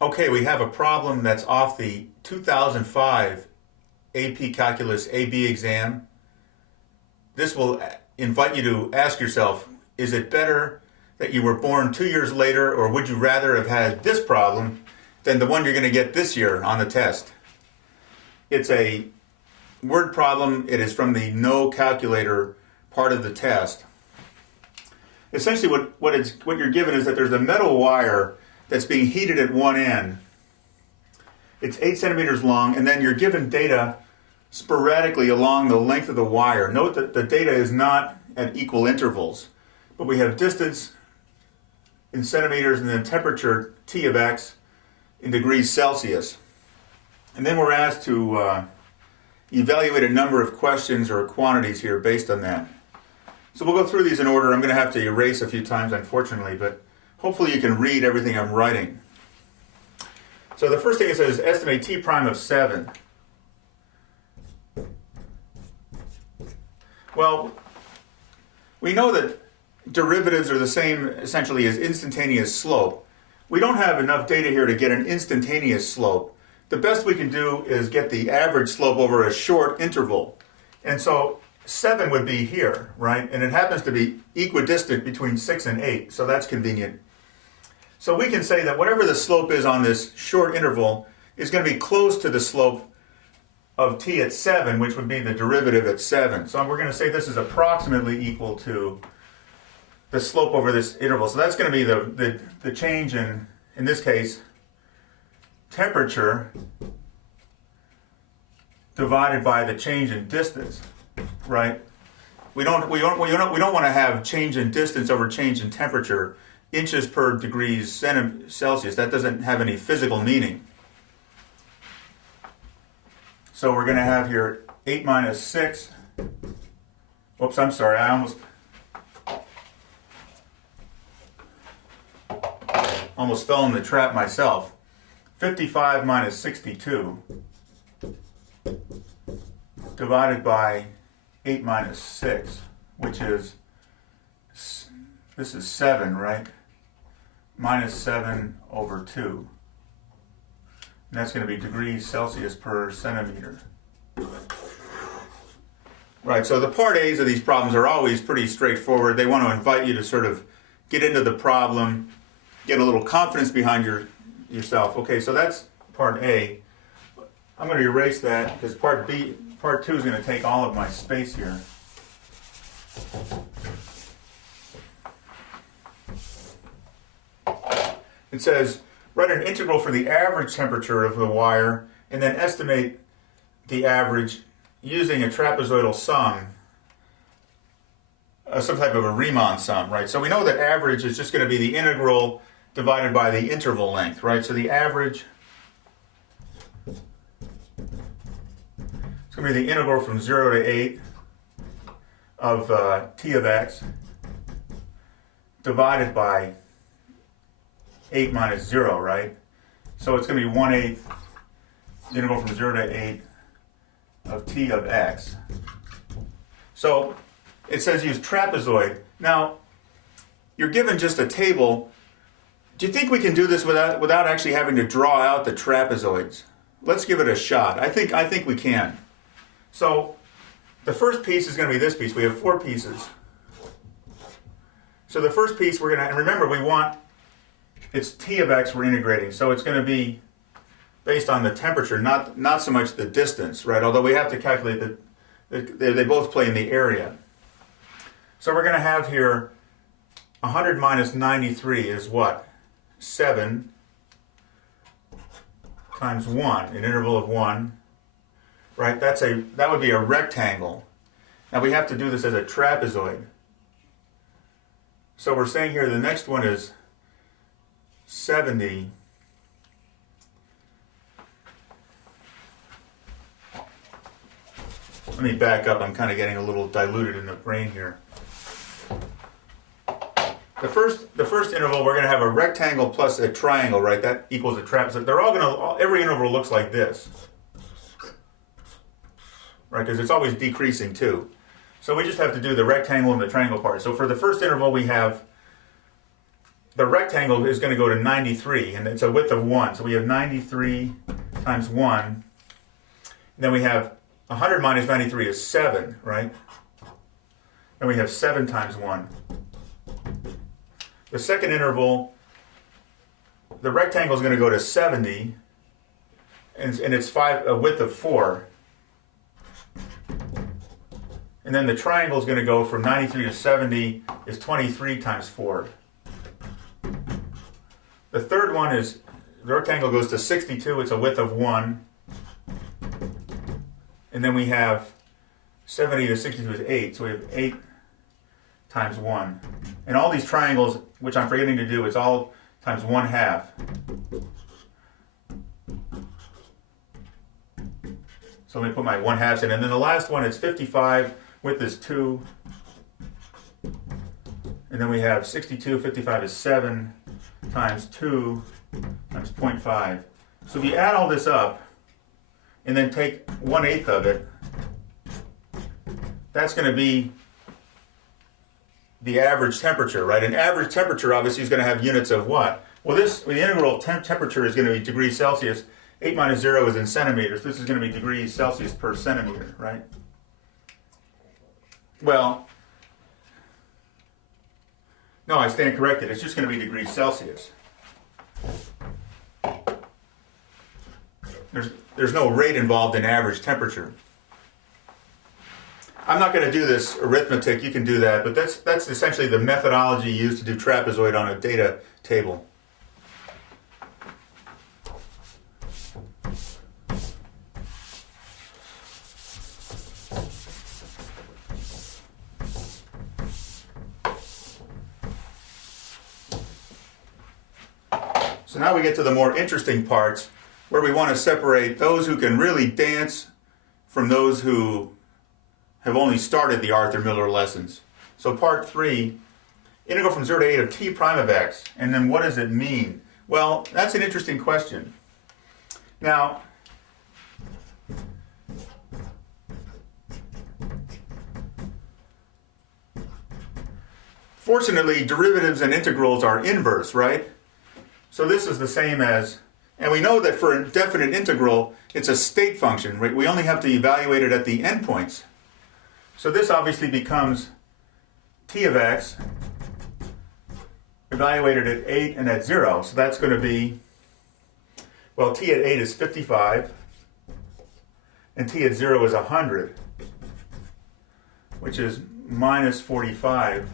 Okay, we have a problem that's off the 2005 AP Calculus AB exam. This will invite you to ask yourself, is it better that you were born 2 years later, or would you rather have had this problem than the one you're going to get this year on the test? It's a word problem. It is from the no calculator part of the test. Essentially what you're given is that there's a metal wire that's being heated at one end. It's 8 centimeters long, and then you're given data sporadically along the length of the wire. Note that the data is not at equal intervals, but we have distance in centimeters and then temperature T of x in degrees Celsius. And then we're asked to evaluate a number of questions or quantities here based on that. So we'll go through these in order. I'm going to have to erase a few times, unfortunately, but hopefully you can read everything I'm writing. So the first thing it says, estimate t prime of 7. Well, we know that derivatives are the same essentially as instantaneous slope. We don't have enough data here to get an instantaneous slope. The best we can do is get the average slope over a short interval. And so 7 would be here, right? And it happens to be equidistant between 6 and 8, so that's convenient. So we can say that whatever the slope is on this short interval is going to be close to the slope of t at 7, which would be the derivative at 7. So we're going to say this is approximately equal to the slope over this interval. So that's going to be the change in this case, temperature divided by the change in distance, right? We don't want to have change in distance over change in temperature, inches per degrees Celsius. That doesn't have any physical meaning. So we're going to have here 8 minus 6. Whoops, I'm sorry, I almost fell in the trap myself. 55 minus 62 divided by 8 minus 6, which is, this is 7, right? Minus 7 over 2. And that's going to be degrees Celsius per centimeter. Right, so the part A's of these problems are always pretty straightforward. They want to invite you to sort of get into the problem, get a little confidence behind yourself. Okay, so that's part A. I'm going to erase that because part 2 is going to take all of my space here. It says, write an integral for the average temperature of the wire and then estimate the average using a trapezoidal sum, some type of a Riemann sum, right? So we know that average is just going to be the integral divided by the interval length, right? So the average is going to be the integral from 0 to 8 of t of x divided by 8 minus 0, right? So it's going to be 1/8 the integral from 0 to 8 of t of x. So it says use trapezoid. Now, you're given just a table. Do you think we can do this without actually having to draw out the trapezoids? Let's give it a shot. I think we can. So the first piece is going to be this piece. We have 4 pieces. So the first piece we're going to, and remember we want, it's t of x we're integrating, so it's going to be based on the temperature, not so much the distance, right? Although we have to calculate that they both play in the area. So we're going to have here 100 minus 93 is what? 7 times 1, an interval of 1, right? That would be a rectangle. Now we have to do this as a trapezoid. So we're saying here the next one is 70 Let me back up. I'm kind of getting a little diluted in the brain here. The first interval, we're going to have a rectangle plus a triangle, right? That equals a trapezoid. They're all going to, every interval looks like this, right? Because it's always decreasing too. So we just have to do the rectangle and the triangle part. So for the first interval, we have the rectangle is going to go to 93, and it's a width of 1. So we have 93 times 1. And then we have 100 minus 93 is 7, right? And we have 7 times 1. The second interval, the rectangle is going to go to 70, and it's a width of 4. And then the triangle is going to go from 93 to 70 is 23 times 4. The third one is, the rectangle goes to 62, it's a width of 1. And then we have 70 to 62 is 8, so we have 8 times 1. And all these triangles, which I'm forgetting to do, it's all times 1/2. So let me put my 1/2 in. And then the last one is 55, width is 2. And then we have 62, 55 is 7 times 2 times 0.5. So if you add all this up and then take 1/8 of it, that's going to be the average temperature, right? An average temperature obviously is going to have units of what? Well, the integral temperature is going to be degrees Celsius. 8 minus 0 is in centimeters. This is going to be degrees Celsius per centimeter, right? Well, no, I stand corrected. It's just going to be degrees Celsius. There's no rate involved in average temperature. I'm not going to do this arithmetic. You can do that, but that's essentially the methodology used to do trapezoid on a data table. So now we get to the more interesting parts where we want to separate those who can really dance from those who have only started the Arthur Miller lessons. So part 3, integral from 0 to 8 of t prime of x. And then what does it mean? Well, that's an interesting question. Now, fortunately, derivatives and integrals are inverse, right? So this is the same as, and we know that for a definite integral, it's a state function, right? We only have to evaluate it at the endpoints. So this obviously becomes t of x evaluated at 8 and at 0. So that's going to be, well, t at 8 is 55, and t at 0 is 100, which is minus 45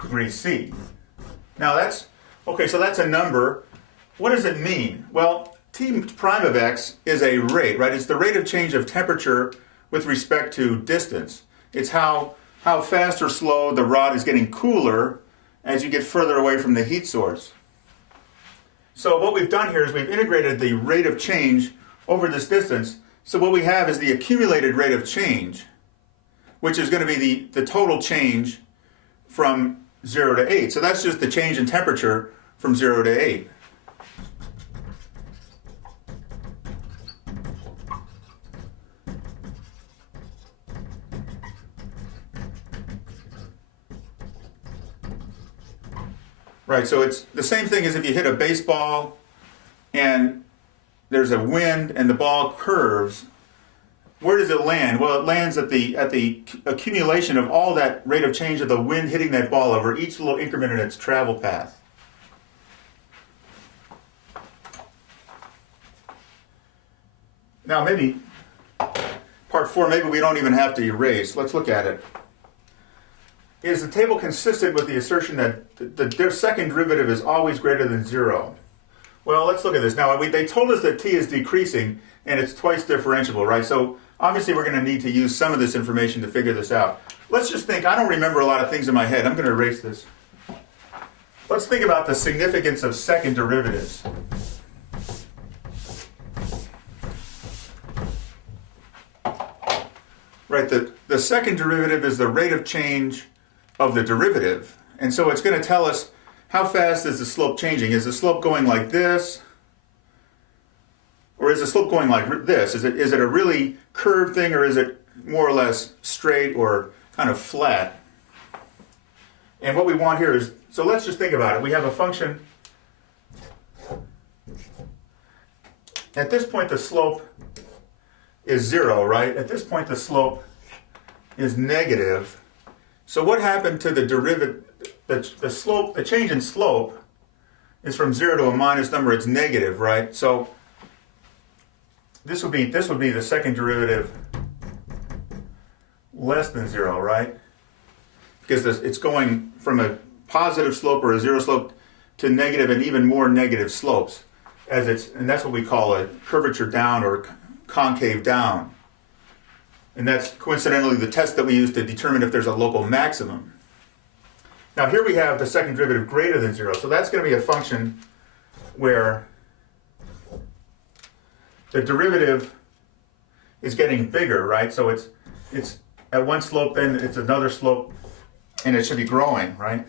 degrees C. Now that's, okay, so that's a number. What does it mean? Well, t prime of x is a rate, right? It's the rate of change of temperature with respect to distance. It's how fast or slow the rod is getting cooler as you get further away from the heat source. So what we've done here is we've integrated the rate of change over this distance. So what we have is the accumulated rate of change, which is going to be the total change from 0 to 8. So that's just the change in temperature from 0 to 8. Right, so it's the same thing as if you hit a baseball and there's a wind and the ball curves. Where does it land? Well, it lands at the accumulation of all that rate of change of the wind hitting that ball over each little increment in its travel path. Now maybe part 4, maybe we don't even have to erase. Let's look at it. Is the table consistent with the assertion that the second derivative is always greater than 0? Well, let's look at this. Now, they told us that t is decreasing, and it's twice differentiable, right? So obviously we're going to need to use some of this information to figure this out. Let's just think, I don't remember a lot of things in my head. I'm going to erase this. Let's think about the significance of second derivatives. Right, the second derivative is the rate of change of the derivative. And so it's going to tell us how fast is the slope changing. Is the slope going like this? Or is the slope going like this? Is it a really curved thing, or is it more or less straight or kind of flat? And what we want here is So let's just think about it. We have a function. At this point, the slope is 0, right? At this point, the slope is negative. So what happened to the derivative? The slope, the change in slope is from 0 to a minus number. It's negative, right? So this would be the second derivative less than 0, right? Because it's going from a positive slope or a 0 slope to negative and even more negative slopes, and that's what we call a curvature down or concave down. And that's coincidentally the test that we use to determine if there's a local maximum. Now here we have the second derivative greater than 0, so that's going to be a function where the derivative is getting bigger, right? So it's at one slope, then it's another slope, and it should be growing, right?